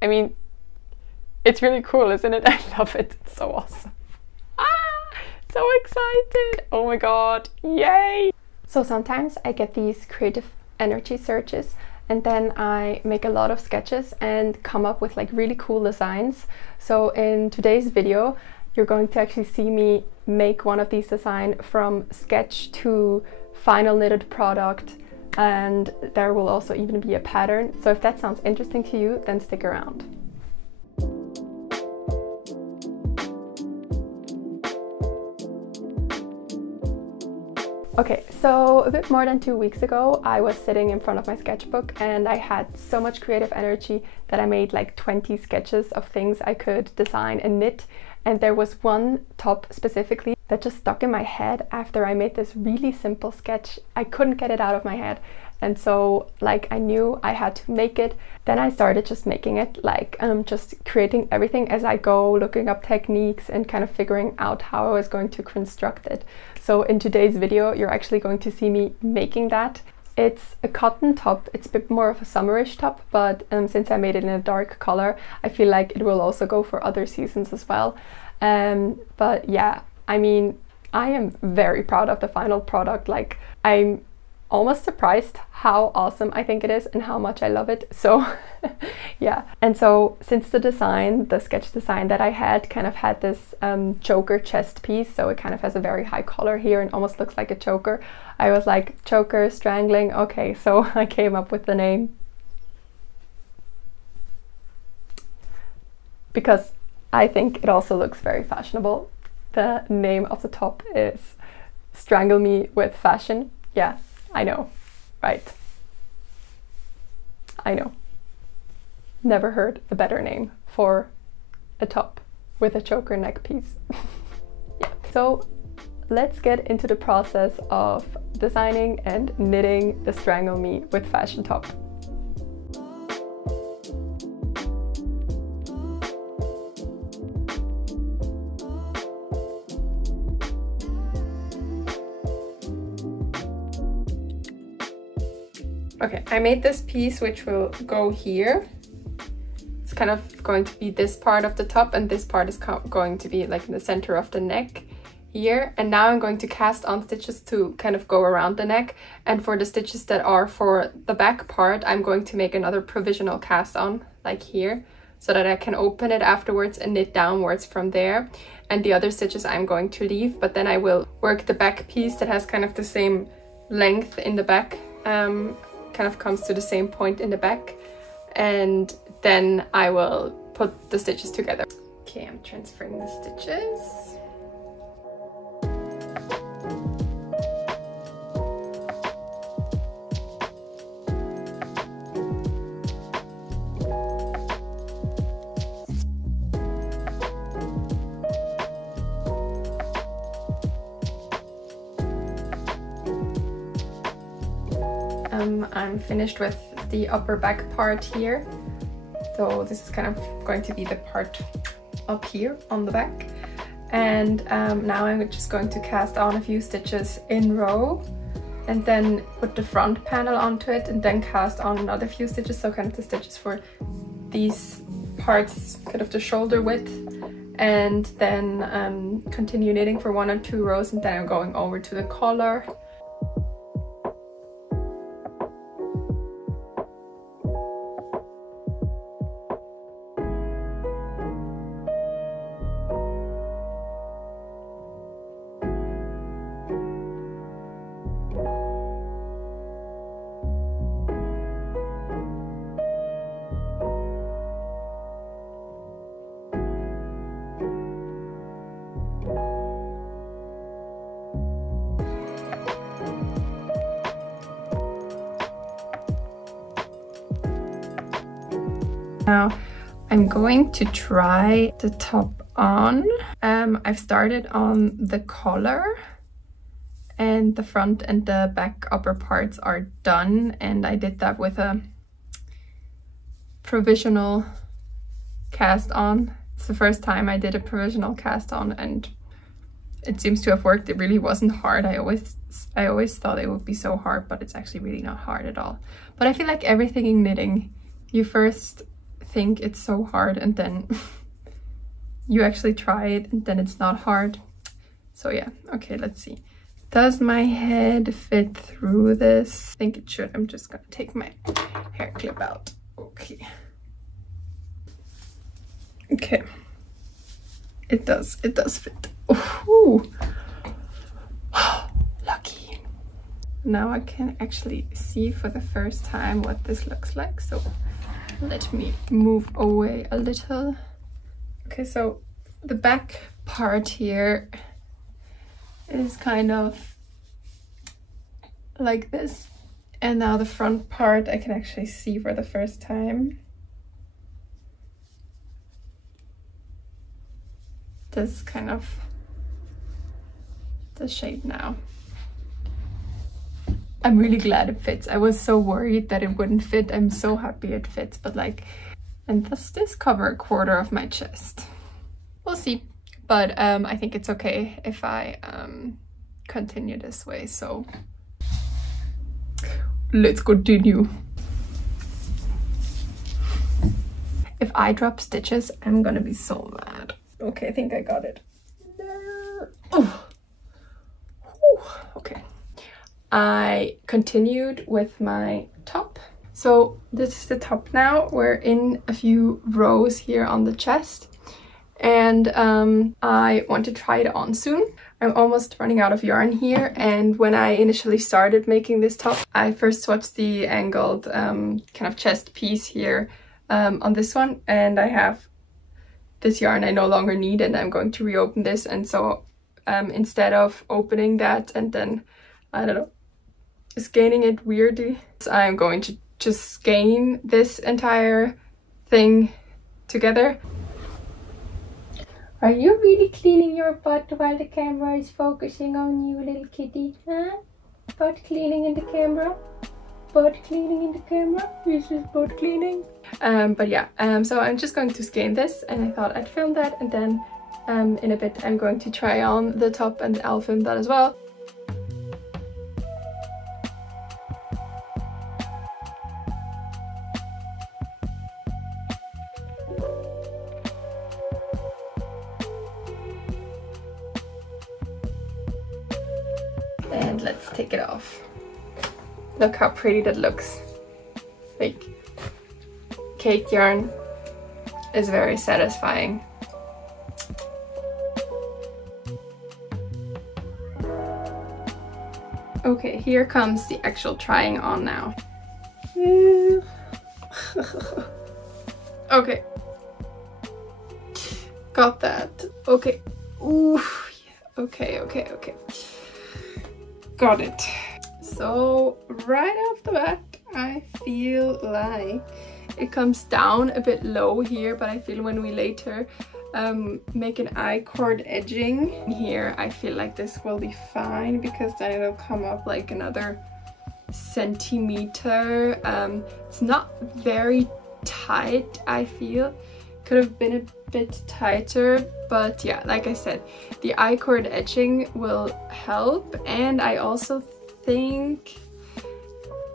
I mean, it's really cool, isn't it? I love it. It's so awesome. So excited. Oh my god, yay. So sometimes I get these creative energy surges, and then I make a lot of sketches and come up with like really cool designs. So in today's video, you're going to actually see me make one of these designs from sketch to final knitted product, and there will also even be a pattern. So if that sounds interesting to you, then stick around. Okay, so a bit more than 2 weeks ago, I was sitting in front of my sketchbook and I had so much creative energy that I made like 20 sketches of things I could design and knit. And there was one top specifically that just stuck in my head after I made this really simple sketch. I couldn't get it out of my head. And so like I knew I had to make it. Then I started just making it, like just creating everything as I go, looking up techniques and kind of figuring out how I was going to construct it. So in today's video, you're actually going to see me making that. It's a cotton top. It's a bit more of a summerish top, but since I made it in a dark color, I feel like it will also go for other seasons as well. But yeah, I mean, I am very proud of the final product. Like, I'm almost surprised how awesome I think it is and how much I love it. So yeah, and so since the design, the sketch design that I had kind of had this choker chest piece, so it kind of has a very high collar here and almost looks like a choker. I was like, choker, strangling, okay, so I came up with the name because I think it also looks very fashionable. The name of the top is Strangle Me with Fashion. Yeah, I know, right? I know. Never heard a better name for a top with a choker neck piece. Yeah. So let's get into the process of designing and knitting the Strangle Me with Fashion top. Okay, I made this piece which will go here. It's kind of going to be this part of the top, and this part is going to be like in the center of the neck here. And now I'm going to cast on stitches to kind of go around the neck. And for the stitches that are for the back part, I'm going to make another provisional cast on, like here, so that I can open it afterwards and knit downwards from there. And the other stitches I'm going to leave, but then I will work the back piece that has kind of the same length in the back, kind of comes to the same point in the back, and then I will put the stitches together. Okay, I'm transferring the stitches. I'm finished with the upper back part here. So this is kind of going to be the part up here on the back. And now I'm just going to cast on a few stitches in row and then put the front panel onto it and then cast on another few stitches. So kind of the stitches for these parts, kind of the shoulder width, and then continue knitting for 1 or 2 rows, and then I'm going over to the collar. Now I'm going to try the top on. I've started on the collar and the front and the back upper parts are done, and I did that with a provisional cast on. It's the first time I did a provisional cast on and it seems to have worked. It really wasn't hard. I always thought it would be so hard, but it's actually really not hard at all. But I feel like everything in knitting, you first think it's so hard and then you actually try it and then it's not hard. So yeah, okay, let's see. Does my head fit through this? I think it should. I'm just gonna take my hair clip out. Okay. Okay. It does fit. Ooh. Lucky. Now I can actually see for the first time what this looks like. So let me move away a little. Okay, so the back part here is kind of like this. And now the front part I can actually see for the first time. This is kind of the shape now. I'm really glad it fits. I was so worried that it wouldn't fit. I'm so happy it fits, but like, and does this cover 1/4 of my chest? We'll see, but I think it's okay if I continue this way, so let's continue. If I drop stitches, I'm gonna be so mad. Okay, I think I got it. Oh. Okay. I continued with my top. So this is the top now. We're in a few rows here on the chest. And I want to try it on soon. I'm almost running out of yarn here, and when I initially started making this top, I first swatched the angled kind of chest piece here on this one, and I have this yarn I no longer need, and I'm going to reopen this. And so instead of opening that and then, I don't know, scanning it weirdly, I'm going to just skein this entire thing together. Are you really cleaning your butt while the camera is focusing on you, little kitty? Huh? Butt cleaning in the camera? Butt cleaning in the camera? This is butt cleaning. But yeah, so I'm just going to skein this, and I thought I'd film that, and then in a bit I'm going to try on the top and I'll film that as well. And let's take it off. Look how pretty that looks. Like, cake yarn is very satisfying. Okay, here comes the actual trying on now. Okay. Got that. Okay. Ooh. Okay. Got it. So right off the bat, I feel like it comes down a bit low here, but I feel when we later make an I-cord edging here, I feel like this will be fine, because then it'll come up like another centimeter. It's not very tight, I feel. Could have been a bit tighter, but yeah, like I said, the I-cord edging will help. And I also think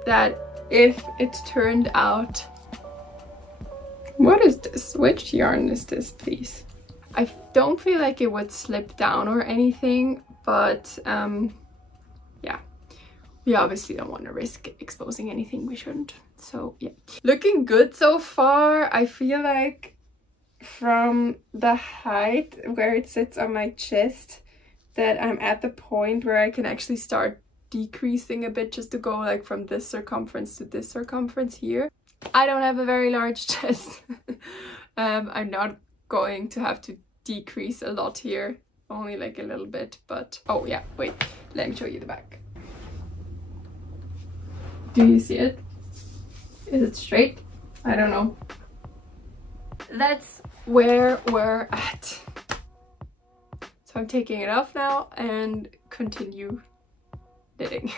that if it turned out... What is this? Which yarn is this, please? I don't feel like it would slip down or anything, but yeah, we obviously don't want to risk exposing anything we shouldn't. So yeah, looking good so far. I feel like from the height where it sits on my chest that I'm at the point where I can actually start decreasing a bit, just to go like from this circumference to this circumference here. I don't have a very large chest. I'm not going to have to decrease a lot here, only like a little bit, but oh yeah, wait, let me show you the back. Do you see it? Is it straight? I don't know. That's where we're at. So I'm taking it off now and continue knitting.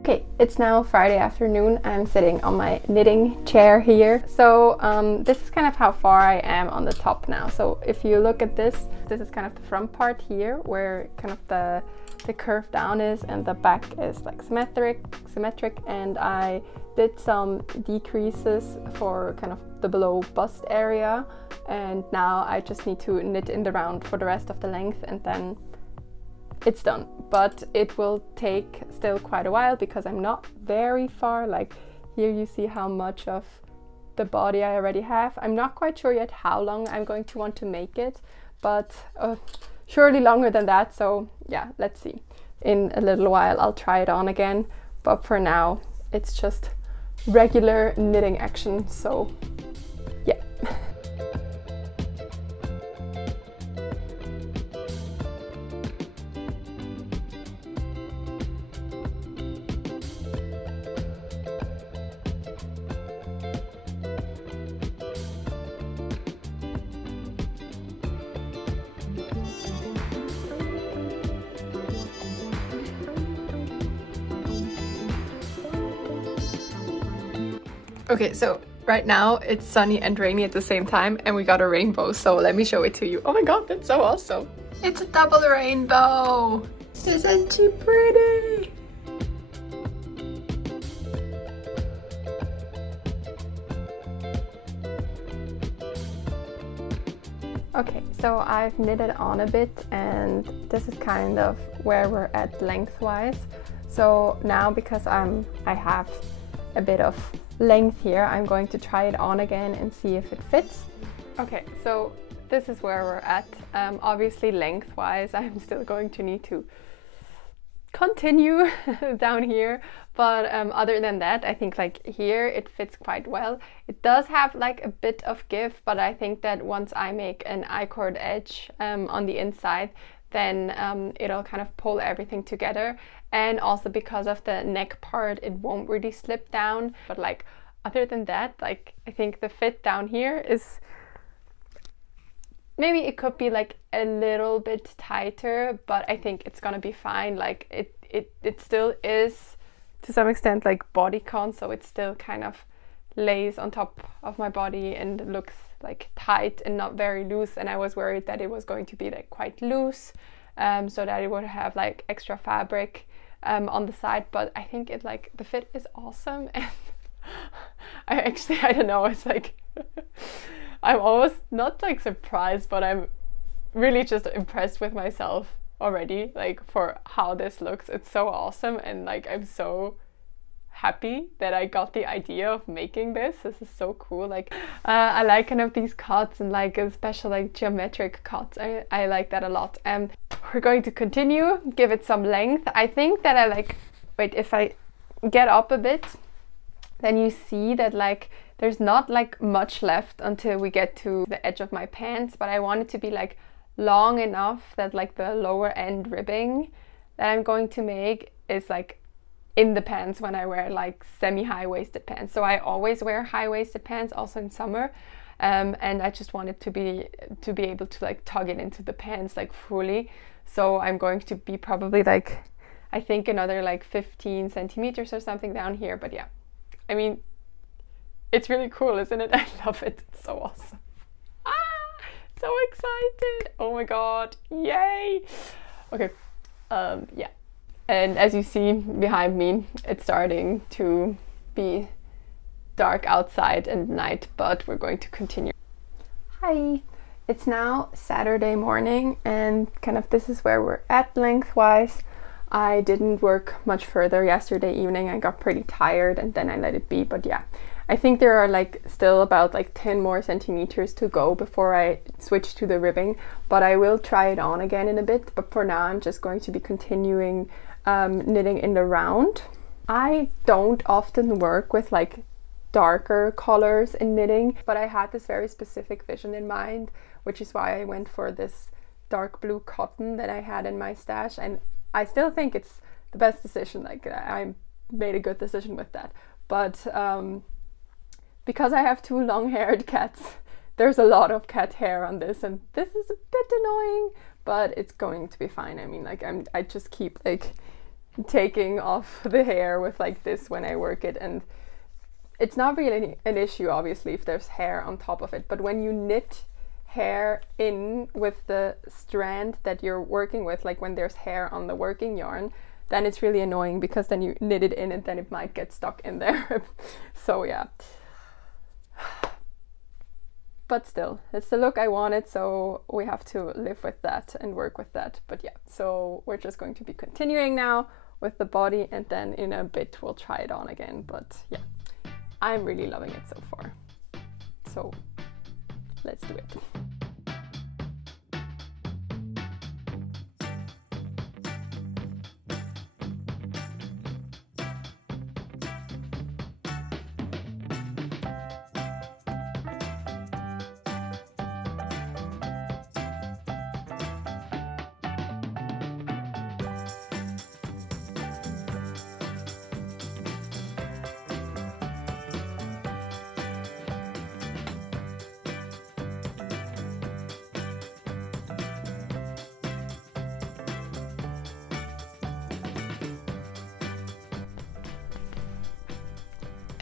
Okay, it's now Friday afternoon. I'm sitting on my knitting chair here. So this is kind of how far I am on the top now. So if you look at this, this is kind of the front part here, where kind of the the curve down is, and the back is like symmetric, and I did some decreases for kind of the below bust area, and now I just need to knit in the round for the rest of the length, and then it's done. But it will take still quite a while because I'm not very far. Like here you see how much of the body I already have. I'm not quite sure yet how long I'm going to want to make it, but surely longer than that. So yeah, let's see. In a little while I'll try it on again, but for now it's just regular knitting action. So yeah. Okay, so right now it's sunny and rainy at the same time, and we got a rainbow, so let me show it to you. Oh my god, that's so awesome! It's a double rainbow! Isn't she pretty? Okay, so I've knitted on a bit, and this is kind of where we're at lengthwise. So now, because I have a bit of length here, I'm going to try it on again and see if it fits. Okay, so this is where we're at. Obviously lengthwise I'm still going to need to continue down here, but other than that I think like here it fits quite well. It does have like a bit of give, but I think that once I make an I-cord edge on the inside, then it'll kind of pull everything together. And also because of the neck part, it won't really slip down. But like other than that, like I think the fit down here is, maybe it could be like a little bit tighter, but I think it's gonna be fine. Like it still is to some extent like bodycon, so it still kind of lays on top of my body and looks like tight and not very loose. And I was worried that it was going to be like quite loose, so that it would have like extra fabric on the side, but I think it like the fit is awesome. And I don't know, it's like I'm almost not like surprised, but I'm really just impressed with myself already, like for how this looks. It's so awesome, and like I'm so happy that I got the idea of making this. This is so cool. Like I like kind of these cuts, and like a special like geometric cuts. I like that a lot. And we're going to continue, give it some length. I think that I like, wait, if I get up a bit, then you see that like there's not like much left until we get to the edge of my pants, but I want it to be like long enough that like the lower end ribbing that I'm going to make is like in the pants when I wear like semi-high-waisted pants. So I always wear high-waisted pants also in summer, and I just wanted to be able to like tug it into the pants like fully. So I'm going to be probably like, I think another like 15 centimeters or something down here. But yeah, I mean, it's really cool, isn't it? I love it. It's so awesome. Ah, so excited. Oh my god, yay. Okay, yeah. And as you see behind me, it's starting to be dark outside and night, but we're going to continue. Hi, it's now Saturday morning, and kind of this is where we're at lengthwise. I didn't work much further yesterday evening. I got pretty tired and then I let it be, but yeah. I think there are like still about like 10 more centimeters to go before I switch to the ribbing, but I will try it on again in a bit. But for now I'm just going to be continuing knitting in the round. I don't often work with like darker colors in knitting, but I had this very specific vision in mind, which is why I went for this dark blue cotton that I had in my stash, and I still think it's the best decision. Like I made a good decision with that, but because I have two long-haired cats, there's a lot of cat hair on this, and this is a bit annoying, but it's going to be fine. I mean, like I just keep like taking off the hair with like this when I work it, and it's not really an issue obviously if there's hair on top of it, but when you knit hair in with the strand that you're working with, like when there's hair on the working yarn, then it's really annoying because then you knit it in and then it might get stuck in there. So yeah. But still, it's the look I wanted, so we have to live with that and work with that. But yeah, so we're just going to be continuing now with the body, and then in a bit we'll try it on again. But yeah, I'm really loving it so far. So let's do it.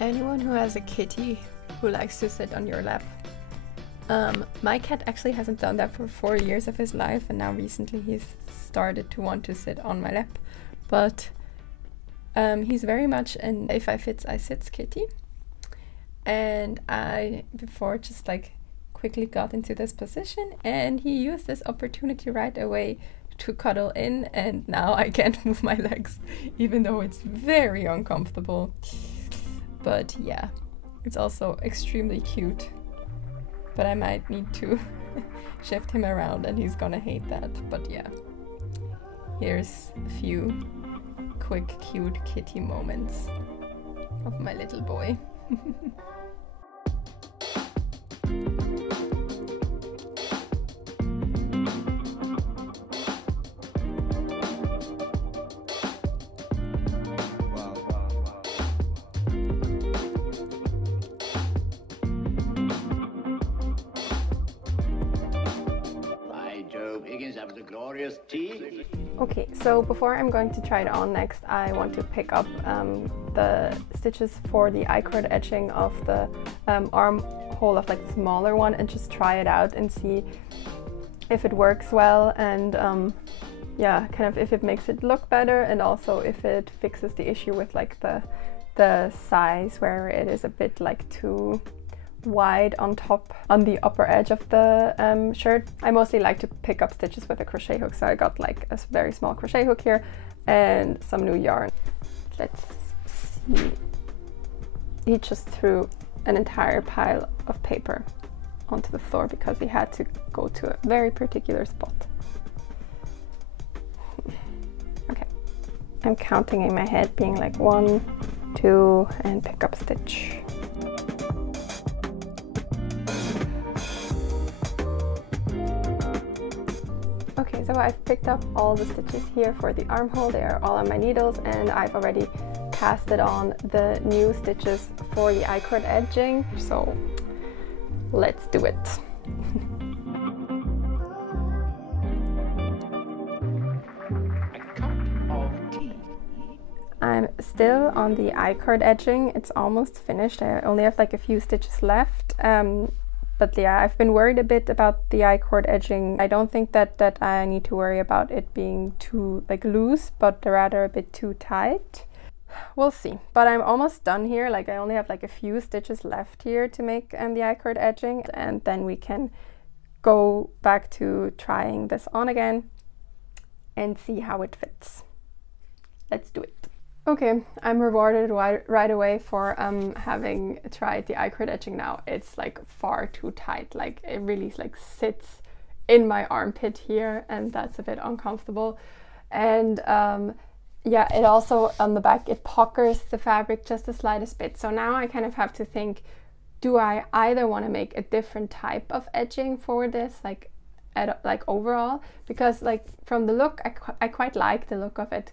Anyone who has a kitty who likes to sit on your lap. My cat actually hasn't done that for 4 years of his life, and now recently he's started to want to sit on my lap. But he's very much an if I fits I sits kitty. And I before just like quickly got into this position, and he used this opportunity right away to cuddle in, and now I can't move my legs, even though it's very uncomfortable. But yeah, it's also extremely cute. But I might need to shift him around and he's gonna hate that. But yeah, here's a few quick cute kitty moments of my little boy. Okay, so before I'm going to try it on next, I want to pick up the stitches for the I-cord edging of the armhole of like the smaller one and just try it out and see if it works well, and yeah, kind of if it makes it look better, and also if it fixes the issue with like the size where it is a bit like too wide on top on the upper edge of the shirt. I mostly like to pick up stitches with a crochet hook, so I got like a very small crochet hook here and some new yarn. Let's see. He just threw an entire pile of paper onto the floor because he had to go to a very particular spot. Okay, I'm counting in my head, being like 1, 2, and pick up stitch. Okay, so I've picked up all the stitches here for the armhole. They are all on my needles, and I've already casted on the new stitches for the I-cord edging. So let's do it. I'm still on the I-cord edging. It's almost finished. I only have like a few stitches left. But yeah, I've been worried a bit about the I-cord edging. I don't think that I need to worry about it being too like loose, but rather a bit too tight. We'll see. But I'm almost done here. Like I only have like a few stitches left here to make the I-cord edging, and then we can go back to trying this on again and see how it fits. Let's do it. Okay, I'm rewarded right away for having tried the I-cord edging now. It's like far too tight, like it really like sits in my armpit here, and that's a bit uncomfortable. And yeah, it also on the back, it puckers the fabric just the slightest bit. So now I kind of have to think, do I either want to make a different type of edging for this, like overall, because like from the look, I quite like the look of it.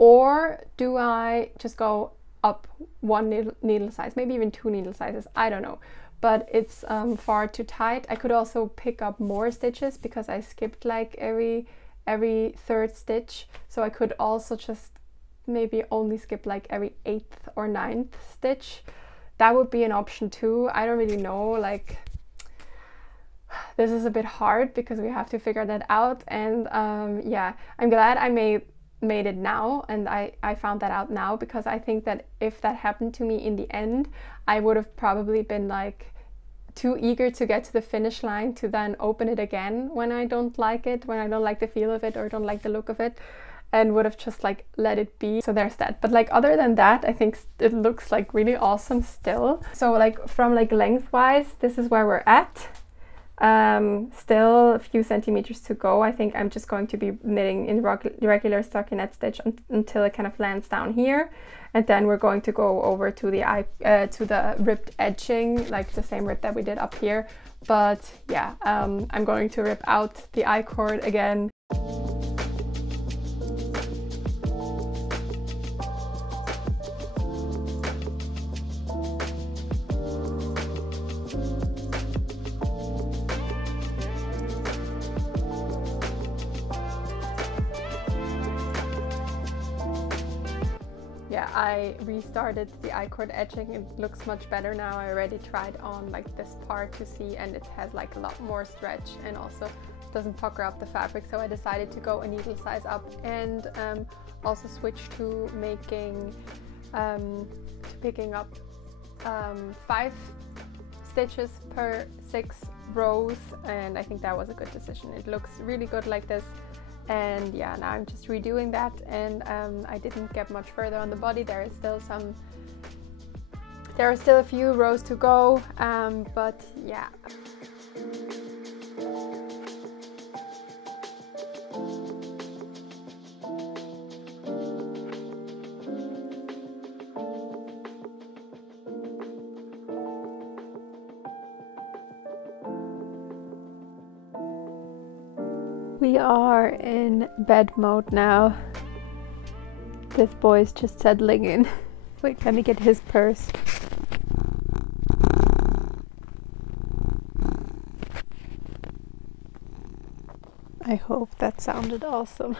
Or do I just go up one needle size, maybe even 2 needle sizes, I don't know. But it's far too tight. I could also pick up more stitches because I skipped like every 3rd stitch. So I could also just maybe only skip like every 8th or 9th stitch. That would be an option too. I don't really know, like this is a bit hard because we have to figure that out. And yeah, I'm glad I made it now, and I found that out now, because I think that if that happened to me in the end, I would have probably been like too eager to get to the finish line to then open it again when I don't like it, when I don't like the feel of it or don't like the look of it, and would have just like let it be. So there's that. But like other than that, I think it looks like really awesome still. So like from like lengthwise, this is where we're at. Still a few centimeters to go. I think I'm just going to be knitting in regular stockinette stitch until it kind of lands down here, and then we're going to go over to the ripped edging, like the same rip that we did up here. But yeah, I'm going to rip out the I-cord again. Yeah, I restarted the I-cord edging. It looks much better now. I already tried on like this part to see, and it has like a lot more stretch and also doesn't pucker up the fabric. So I decided to go a needle size up, and also switch to picking up 5 stitches per 6 rows, and I think that was a good decision. It looks really good like this. And yeah, now I'm just redoing that, and I didn't get much further on the body. There are still a few rows to go, but yeah. We are in bed mode now. This boy is just settling in. Wait, let me get his purse. I hope that sounded awesome.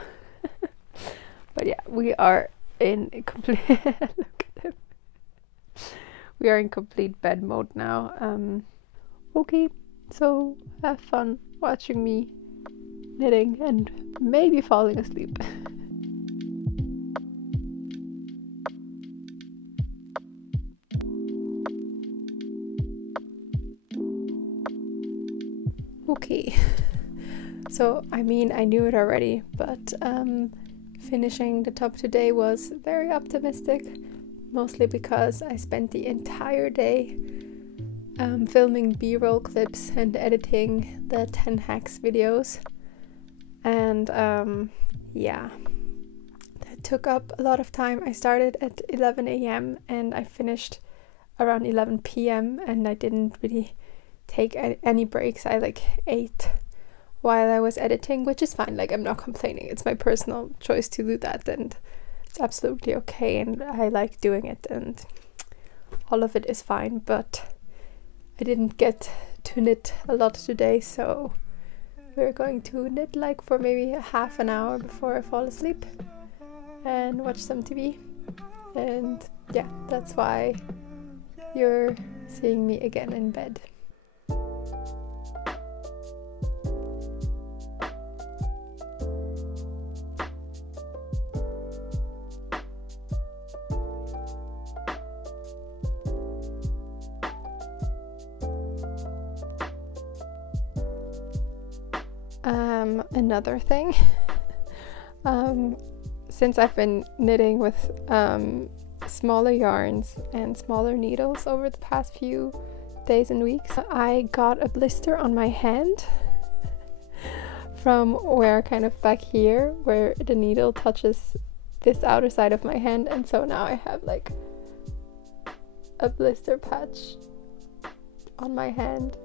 But yeah, we are in complete look at him. We are in complete bed mode now. Okay, so have fun watching me knitting and maybe falling asleep. Okay, so I mean, I knew it already, but finishing the top today was very optimistic, mostly because I spent the entire day filming B-roll clips and editing the 10 hacks videos. And yeah, that took up a lot of time. I started at 11 a.m. and I finished around 11 p.m. and I didn't really take any breaks. I like ate while I was editing, which is fine. Like, I'm not complaining. It's my personal choice to do that, and it's absolutely okay, and I like doing it, and all of it is fine. But I didn't get to knit a lot today, so we're going to knit like for maybe half an hour before I fall asleep and watch some TV. And yeah, that's why you're seeing me again in bed. Another thing, since I've been knitting with smaller yarns and smaller needles over the past few days and weeks, I got a blister on my hand from where kind of back here where the needle touches this outer side of my hand, and so now I have like a blister patch on my hand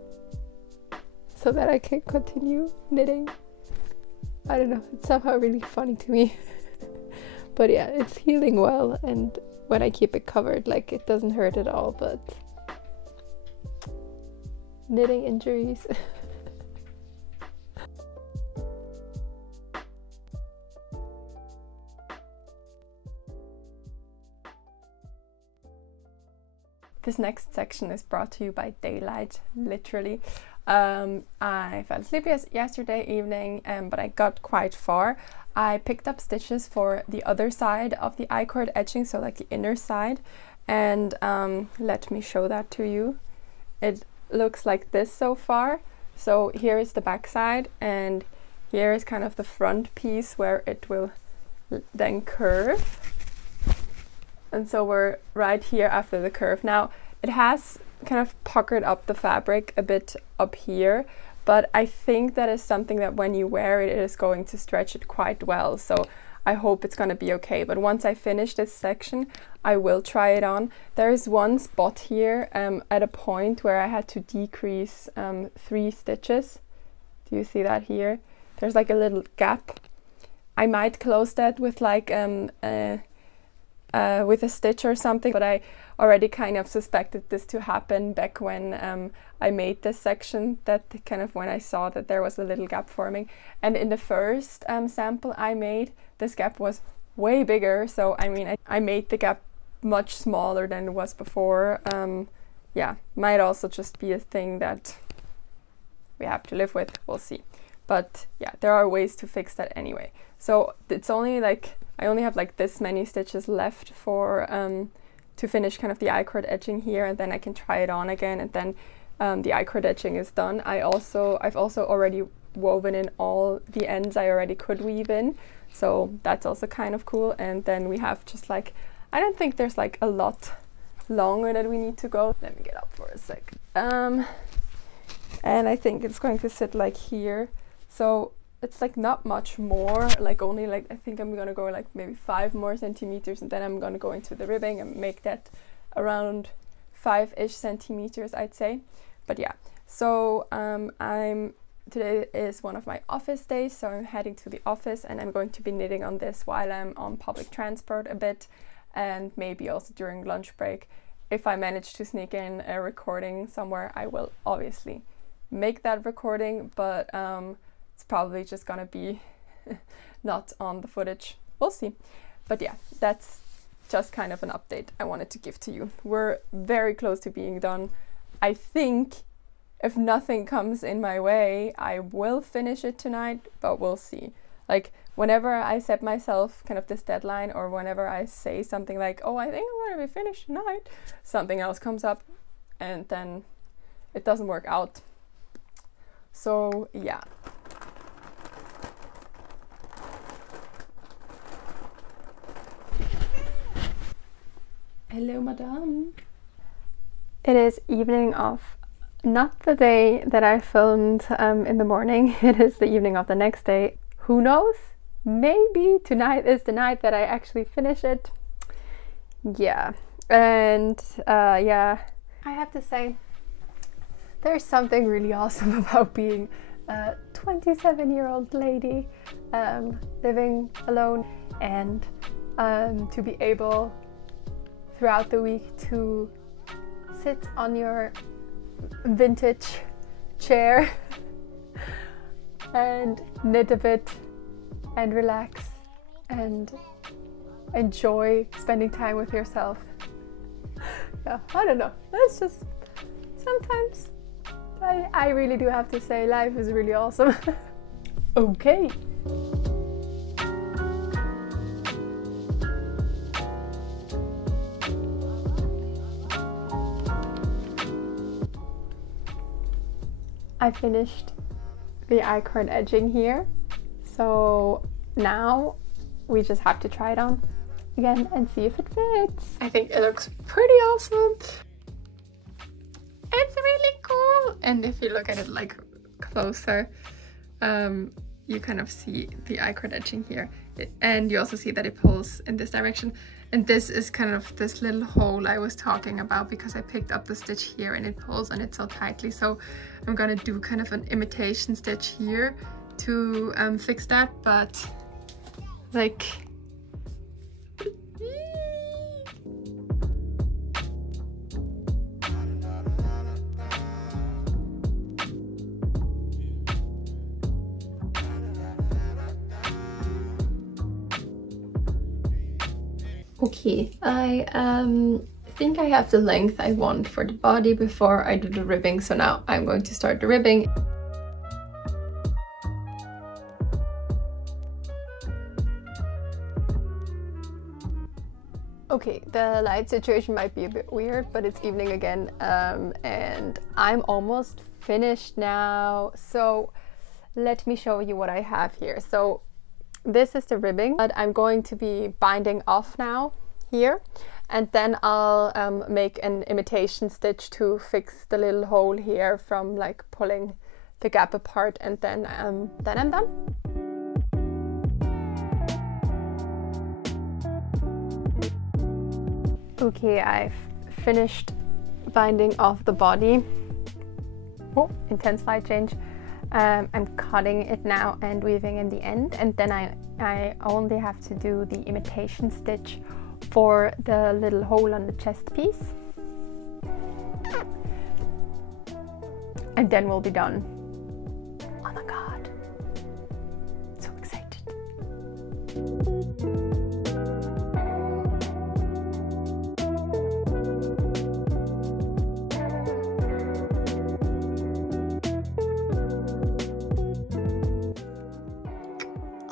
so that I can continue knitting. I don't know, it's somehow really funny to me. But yeah, it's healing well, and when I keep it covered, like, it doesn't hurt at all. But knitting injuries. This next section is brought to you by daylight, literally. I fell asleep yesterday evening, but I got quite far. I picked up stitches for the other side of the I-cord edging, so like the inner side, and let me show that to you. It looks like this so far. So here is the back side, and here is kind of the front piece where it will then curve. And so we're right here after the curve. Now it has kind of puckered up the fabric a bit up here, but I think that is something that when you wear it, it is going to stretch it quite well. So I hope it's going to be okay. But once I finish this section, I will try it on. There is one spot here at a point where I had to decrease 3 stitches. Do you see that here? There's like a little gap. I might close that with like with a stitch or something, but I already kind of suspected this to happen back when I made this section, that kind of when I saw that there was a little gap forming. And in the first sample I made, this gap was way bigger, so I mean I made the gap much smaller than it was before. Yeah, might also just be a thing that we have to live with, we'll see. But yeah, there are ways to fix that anyway. So it's only like, I only have like this many stitches left for to finish kind of the I-cord edging here, and then I can try it on again, and then the I-cord edging is done. I've also already woven in all the ends I already could weave in, so that's also kind of cool. And then we have just like, I don't think there's like a lot longer that we need to go. Let me get up for a sec. And I think it's going to sit like here, so it's like not much more, like only like, I think I'm gonna go like maybe 5 more centimeters, and then I'm gonna go into the ribbing and make that around 5-ish centimeters, I'd say. But yeah, so today is one of my office days, so I'm heading to the office, and I'm going to be knitting on this while I'm on public transport a bit, and maybe also during lunch break. If I manage to sneak in a recording somewhere, I will obviously make that recording, but it's probably just gonna be not on the footage. We'll see. But yeah, that's just kind of an update I wanted to give to you. We're very close to being done. I think if nothing comes in my way, I will finish it tonight, but we'll see. Like whenever I set myself kind of this deadline, or whenever I say something like, oh, I think I'm gonna be finished tonight, something else comes up and then it doesn't work out. So yeah. Hello, madame. It is evening of not the day that I filmed in the morning. It is the evening of the next day. Who knows? Maybe tonight is the night that I actually finish it. Yeah. And yeah, I have to say, there's something really awesome about being a 27-year-old lady living alone, and to be able throughout the week to sit on your vintage chair and knit a bit and relax and enjoy spending time with yourself. Yeah, I don't know, that's just sometimes I really do have to say life is really awesome. Okay. I finished the I-cord edging here, so now we just have to try it on again and see if it fits. I think it looks pretty awesome. It's really cool, and if you look at it like closer, you kind of see the I-cord edging here, and you also see that it pulls in this direction. And this is kind of this little hole I was talking about, because I picked up the stitch here and it pulls on it so tightly. So I'm gonna do kind of an imitation stitch here to fix that, but like okay, I think I have the length I want for the body before I do the ribbing, so now I'm going to start the ribbing. Okay, the light situation might be a bit weird, but it's evening again, and I'm almost finished now. So let me show you what I have here. So this is the ribbing that I'm going to be binding off now here, and then I'll make an imitation stitch to fix the little hole here from like pulling the gap apart, and then I'm done. Okay, I've finished binding off the body. Oh, intense light change. I'm cutting it now and weaving in the end, and then I only have to do the imitation stitch for the little hole on the chest piece, and then we'll be done. Oh my god, so excited.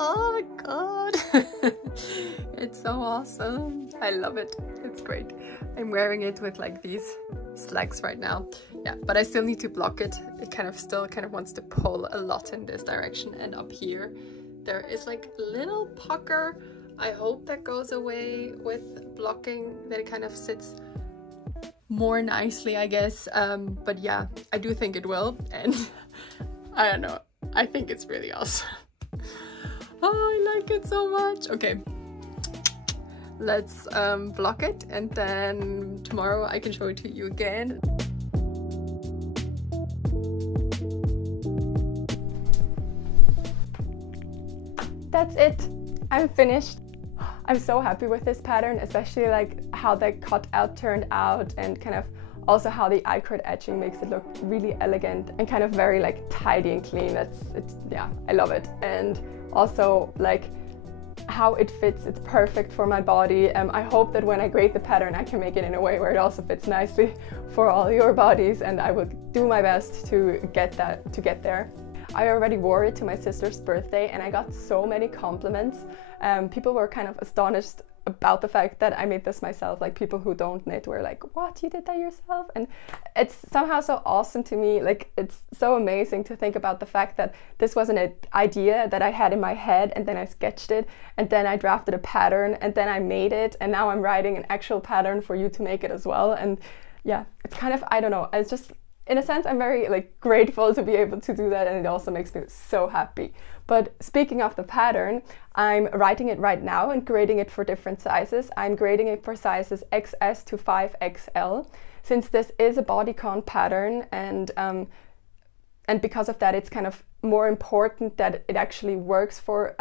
Oh my god, it's so awesome. I love it. It's great. I'm wearing it with like these slacks right now. Yeah, but I still need to block it. It still wants to pull a lot in this direction, and up here there is like a little pucker. I hope that goes away with blocking, that it kind of sits more nicely, I guess. But yeah, I do think it will, and I don't know, I think it's really awesome. Oh, I like it so much. Okay, let's block it, and then tomorrow I can show it to you again. That's it. I'm finished. I'm so happy with this pattern, especially like how the cutout turned out, and kind of also how the iCrot etching makes it look really elegant and kind of very like tidy and clean. Yeah, I love it. And also like how it fits, it's perfect for my body. I hope that when I grade the pattern I can make it in a way where it also fits nicely for all your bodies, and I will do my best to get there. I already wore it to my sister's birthday and I got so many compliments. People were kind of astonished about the fact that I made this myself. Like, people who don't knit were like, what, you did that yourself? And it's somehow so awesome to me. Like, it's so amazing to think about the fact that this was an idea that I had in my head, and then I sketched it, and then I drafted a pattern, and then I made it, and now I'm writing an actual pattern for you to make it as well. And yeah, it's kind of, I don't know, it's just, in a sense, I'm very like grateful to be able to do that, and it also makes me so happy. But speaking of the pattern, I'm writing it right now and grading it for different sizes. I'm grading it for sizes XS to 5XL, since this is a bodycon pattern, and because of that, it's kind of more important that it actually works for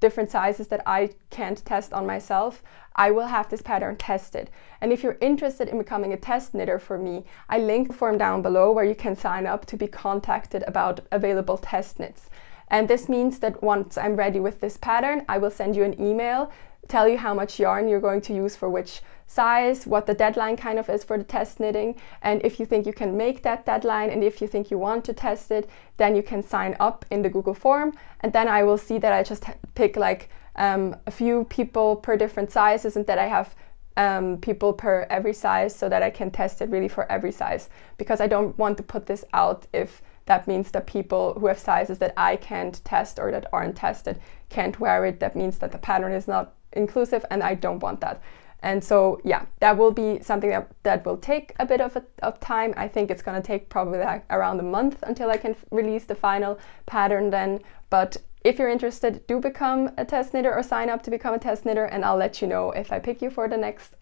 different sizes that I can't test on myself. I will have this pattern tested. And if you're interested in becoming a test knitter for me, I link the form down below where you can sign up to be contacted about available test knits. And this means that once I'm ready with this pattern, I will send you an email, tell you how much yarn you're going to use for which size, what the deadline kind of is for the test knitting, and if you think you can make that deadline, and if you think you want to test it, then you can sign up in the Google form, and then I will see that I just pick like a few people per different sizes, and that I have people per every size, so that I can test it really for every size, because I don't want to put this out if that means that people who have sizes that I can't test or that aren't tested can't wear it. That means that the pattern is not inclusive, and I don't want that. And so yeah, that will be something that will take a bit of time. I think it's going to take probably like around a month until I can release the final pattern then. But if you're interested, do become a test knitter or sign up to become a test knitter, and I'll let you know if I pick you for the next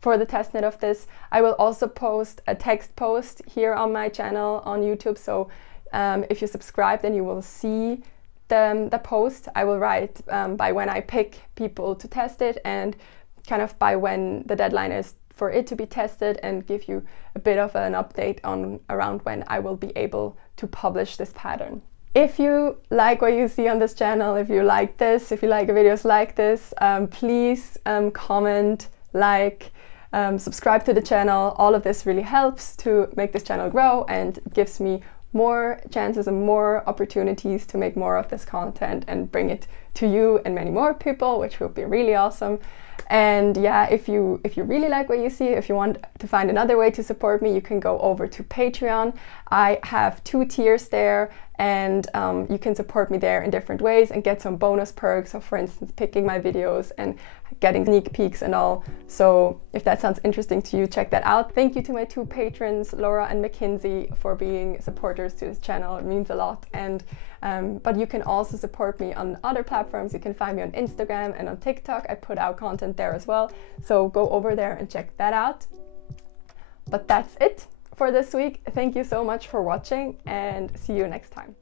for the test knit of this. I will also post a text post here on my channel on YouTube, so if you subscribe, then you will see the post. I will write by when I pick people to test it, and kind of by when the deadline is for it to be tested, and give you a bit of an update on around when I will be able to publish this pattern. If you like what you see on this channel, if you like this, if you like videos like this, please comment, like, subscribe to the channel. All of this really helps to make this channel grow and gives me more chances and more opportunities to make more of this content and bring it to you and many more people, which will be really awesome. And yeah, if you really like what you see, if you want to find another way to support me, you can go over to Patreon. I have 2 tiers there, and you can support me there in different ways and get some bonus perks. So for instance, picking my videos and getting sneak peeks and all. So if that sounds interesting to you, check that out. Thank you to my 2 patrons, Laura and Mackenzie, for being supporters to this channel. It means a lot. And but you can also support me on other platforms. You can find me on Instagram and on TikTok. I put out content there as well. So go over there and check that out. But that's it for this week. Thank you so much for watching, and see you next time.